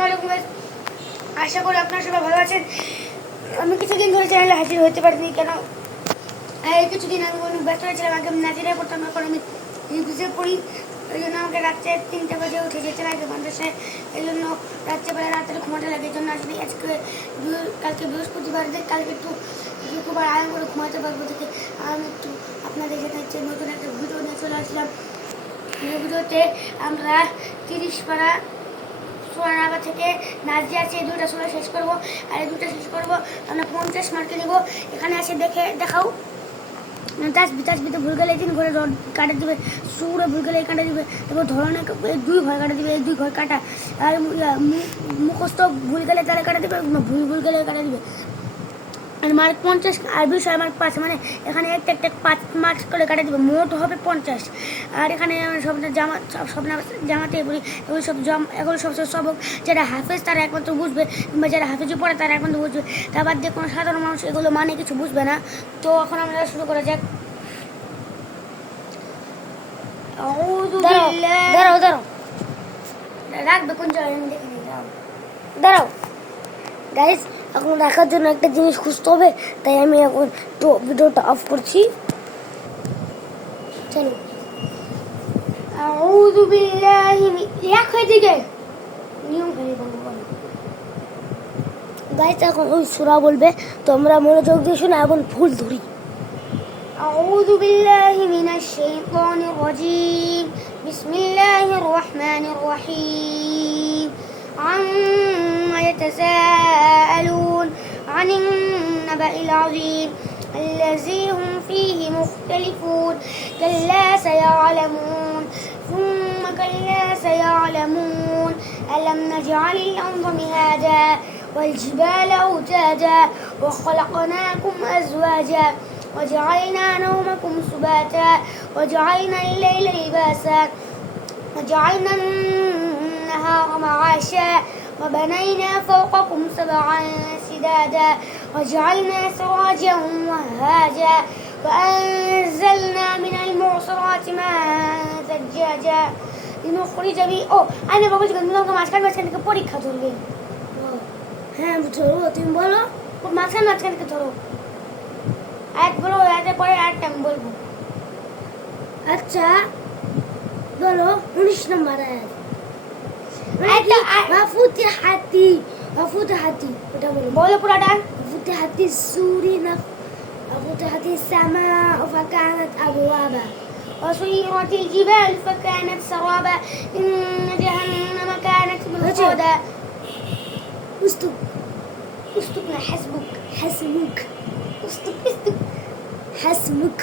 আসসালামু আলাইকুম গাইস, আশা করি আপনারা সবাই ভালো আছেন। আমি কিছুদিন ধরে চ্যানেলে হাজির হতে পারিনি, কেন এই কিছুদিন আমি অনেক ব্যস্ত হয়েছিলাম। আগে আমি নাজিরায় পড়তাম, এখন আমি রিভিউজে পড়ি। এই জন্য আমাকে রাত্রে 3টা বাজে উঠে যেতে লাগে মাদ্রাসায়। এই জন্য রাত্রেবেলা রাত্রে ঘুমাতে লাগে। এই জন্য আসলে আজকে কালকে বৃহস্পতিবার, কালকে একটু শুক্রবার আরাম করে ঘুমাতে পারবো থেকে আমি একটু আপনাদের সাথে নতুন একটা ভিডিও নিয়ে চলে আসলাম। এই ভিডিওতে আমরা 30 পারা সোনানাবা থেকে নার্জি আছে, এই দুইটা সোনা শেষ করবো। আর এই দুটো শেষ করবো আমরা 50 মার্কে নিব। এখানে আছে, দেখাও। তাসবিতে ভুল গেলে 3 ঘরে কাটা দিবে, সুরে ভুল গেলে কাটা দিবে, তারপর ধরনের 2 ঘর কাটা দিবে, এই 2 ঘর কাটা। আর মুখস্থ ভুল গেলে তাহলে কাটা দিবে, ভুল গেলে কাটা দিবে। আর মার্ক 50 আর বিষয় মার্ক 5, মানে এখানে একটা 5 মার্কস করে কাটা দিবে, মোট হবে 50। আর এখানে জামাতে বলি, এগুলো সব সবক যারা হাফেজ তারা একমাত্র বুঝবে, কিংবা যারা হাফেজে পড়ে তারা একমাত্র বুঝবে। তার বাদ দিয়ে কোনো সাধারণ মানুষ এগুলো মানে কিছু বুঝবে না। তো এখন আমরা শুরু করা যাক। দাঁড়াও রাখবে কোন জায়গায় আমি দেখে নিই। দাঁড়াও গাইস, এখন রাখার জন্য একটা জিনিস খুঁজতে হবে, তাই আমি এখন তো ভিডিওটা অফ করছি। চলো, আউযু বিল্লাহি গাইস, এখন ওই সূরা বলবে, তোমরা মনোযোগ দিয়ে শুনে এখন ফুল ধরি। আউযু বিল্লাহি মিনাশ শাইতানির রাজীম, বিসমিল্লাহির রহমানির রহিম। عما يتساءلون عن النبأ العظيم الذي هم فيه مختلفون كلا سيعلمون ثم كلا سيعلمون ألم نجعل الأرض مهادا والجبال أوتادا وخلقناكم أزواجا وجعلنا نومكم سباتا وجعلنا الليل لباسا وجعلنا النهار معاشا وبنينا فوقكم 7 سدادا وجعلنا سراجا وهاجا وأنزلنا من المعصرات ماء ثجاجا لنخرج به أنا بقول لك তোমাকে মাঝখান থেকে পরীক্ষা ধরবে। হ্যাঁ ধরো, তুমি বলো মাঝখান থেকে ধরো। এক বলো, এর পরে আরেকটা আমি বলবো। আচ্ছা বলো 19 নম্বর আয়াত। وفتحتي ওটা বলো পুরাটা। فتحتي السور وفتحت السماء فكانت أبوابا وسيرت الجبال فكانت سرابا إن جهنم كانت مرصادا اسكت حسبك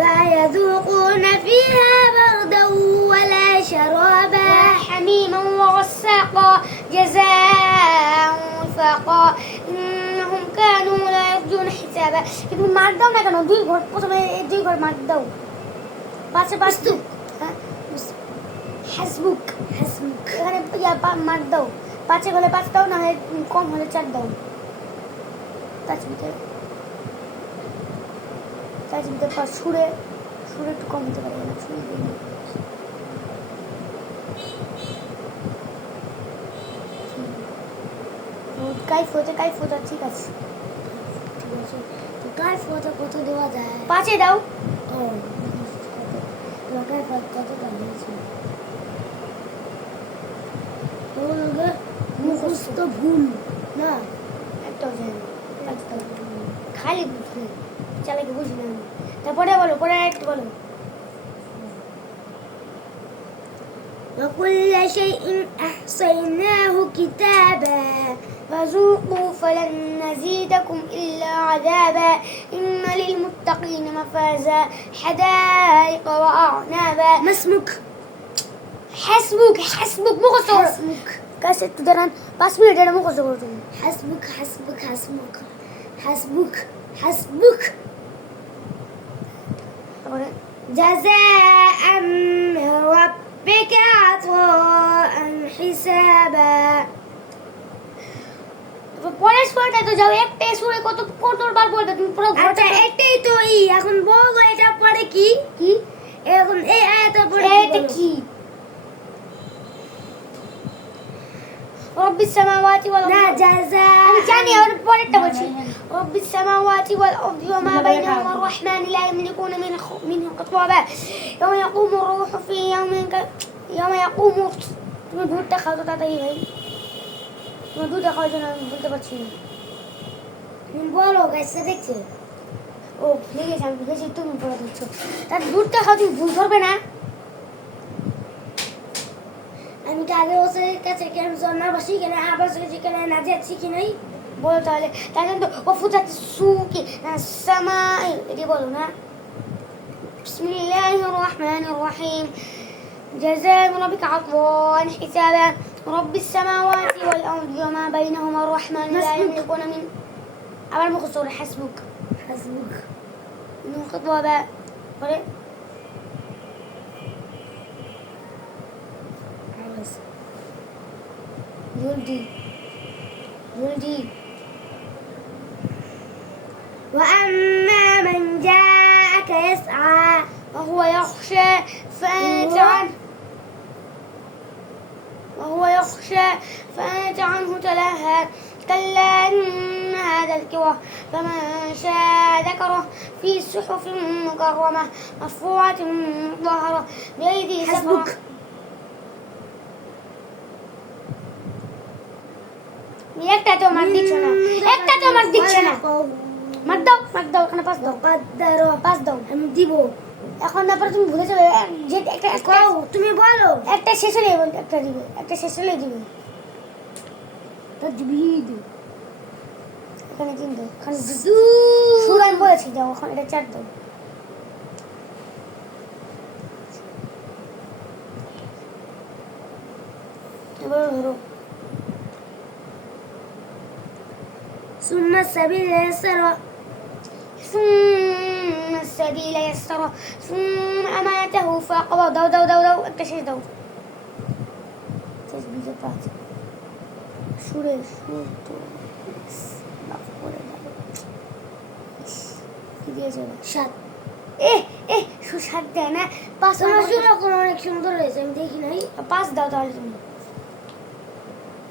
لا يذوقون فيها بردا ولا شرابا حميما وغساقا جزاء وفاقا إنهم كانوا لا يرجون حسابا। কিন্তু মার্ক দাও না কেন? 2 ঘর, প্রথমে 2 ঘর মার্ক দাও। পাশে হাসবুক এখানে মার্ক দাও। 5 হলে 5 দাও, না হয় কম হলে 4 দাও। তাজবিতে সুরে একটু কম হতে পারে না, সুরে কাইফ হতে ঠিক আছে। তো কাইফ হতে কত দেওয়া যায়? 5 দাও। কাইফ কত দিয়েছে? মুখস্থ ভুল না, একটা খালি বুঝলে চালাকে বুঝি না। তারপরে বলো, পরে একটু বলো। وكل شيء أحصيناه كتابا فذوقوا فلن نزيدكم إلا عذابا إن للمتقين مفازا حدائق وأعنابا ما اسمك؟ حسبك مخصوص حسبك كاسة تدران بس مين ده مخصوص حسبك جزاء من ربك عطاء حسابا। পরের সুরাটা তো যাও, একটা সুরে কতবার বলবে তুমি? পুরো ঘরটা একটাই তো। এখন বলো এটা পরে কি এখন এই আয়াতের পরে এটা কি? রব্বিস সামাওয়াতি ওয়াল না আরদি জাযা আমি জানি আর পরেরটা বলছি রব্বিস সামাওয়াতি ওয়াল আরদি ওয়া মা বাইনাহুমা আর-রাহমান লা ইয়ামলিকুনা মিনহু কিতাবা ইয়াওমা ইয়াকুমু আর-রূহু ফি ইয়াওমা ইয়াকুমু তুমি দুধটা খাও তো তাড়াতাড়ি ভাই তুমি দুধটা খাওয়ার জন্য আমি বলতে পারছি না তুমি বলো গাইস দেখছে ও ভুলে গেছি আমি ভুলেছি তুমি পড়া দিচ্ছ তার দুধটা খাও তুমি ভুল করবে না আমি কি আগের বছরের কাছে কেন জন্মার বসি কেন আবার সেখানে না যাচ্ছি কি নাই বলো তাহলে তাই জন্য তো ওফুজাত সুকি সামাই এটি বলো না বিসমিল্লাহির রহমানির রহিম جزاء ربك عطاء حسابا رب السماوات والأرض وما بينهما الرحمن لا يملكون من أول مخصور حسبك হাসবুক من خطوة جلدي جلدي وأما من جاءك يسعى وهو يخشى فأنت عنه وهو يخشى فأنت عنه تلهى كلا إنها تذكرة فمن شاء ذكره في صحف مكرمة مرفوعة مطهرة بأيدي سفرة حسبك একটা তো মার দিচ্ছ না একটা তো মার দিচ্ছ না মার দাও এখানে পাস দাও পাস দাও আমি দিব এখন তারপরে তুমি ভুলে যাবে যে একটা কও তুমি বলো একটা শেষ হলে একটা দিবে একটা শেষ হলে দিবে তো দিবি এখানে তিন দাও এখানে সুর আমি বলেছি দাও এখন এটা চার দাও এবার ধরো ثم السبيل يسره ثم السبيل يسره ثم أماته فأقبره দাও একটা শেষ দাও শেষ বিজয় পাঁচ সুরে সুর তো মাফ করে দাও কি দিয়েছে সাত সুসাদ দেয় না পাঁচ তোমার সুর অনেক সুন্দর হয়েছে আমি দেখি নাই পাঁচ দাও তাহলে তুমি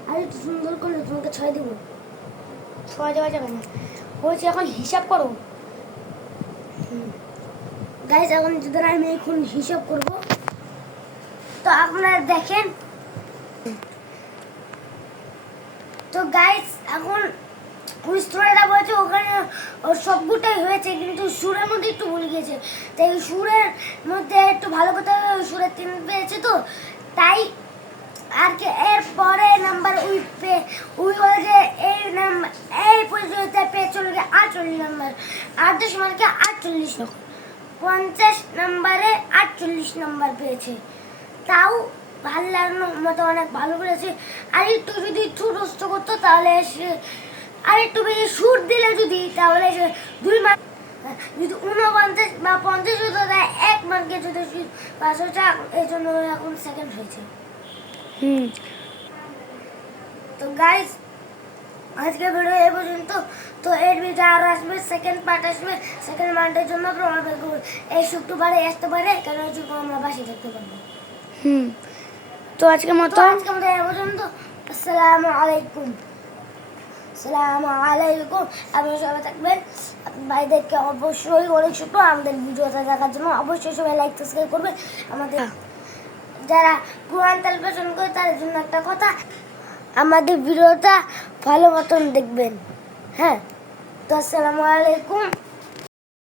আর একটু সুন্দর করলে তোমাকে 6 দেবো ছয় দেওয়া যাবে না বলছি এখন হিসাব করো গাইস এখন যদি আমি এখন হিসাব করব তো আপনারা দেখেন তো গাইস এখন ওই স্টোরিটা বলছে ওখানে ওর সবগুটাই হয়েছে কিন্তু সুরের মধ্যে একটু ভুলে গেছে তাই সুরের মধ্যে একটু ভালো কথা সুরের 3 পেয়েছে তো তাই আর কি এর পরে নাম্বার ওই বলে এই নাম্বার এই প্রতিযোগিতা পেয়ে চলে গিয়ে 48 নাম্বার 8 মার্কে 48 নম্বর 50 নম্বরে 48 নাম্বার পেয়েছে তাও ভালো লাগানো মতো অনেক ভালো করেছে আর একটু যদি ছোট করতো তাহলে সে আর একটু বেশি সুর দিলে যদি তাহলে সে 2 মার্ক যদি 49 বা 50 হতো তাই 1 মার্কে যদি পাস হতো এই জন্য এখন সেকেন্ড হয়েছে তো গাইস আজকে ভিডিও এই পর্যন্ত তো এর ভিডিও আর আসবে সেকেন্ড পার্ট আসবে সেকেন্ড পার্টের জন্য আপনারা অপেক্ষা করুন এই শুক্রবারে আসতে পারে কারণ আমরা বাসে থাকতে পারবো তো আজকের মতো এই পর্যন্ত আসসালামু আলাইকুম আপনারা সবাই থাকবেন ভাইদেরকে অবশ্যই অনেক ছোট আমাদের ভিডিওটা দেখার জন্য অবশ্যই সবাই লাইক সাবস্ক্রাইব করবেন আমাদের যারা কোরআন তেলাওয়াত পছন্দ করে তাদের জন্য একটা কথা আমাদের ভিডিওটা ভালো মতন দেখবেন হ্যাঁ তো আসসালামু আলাইকুম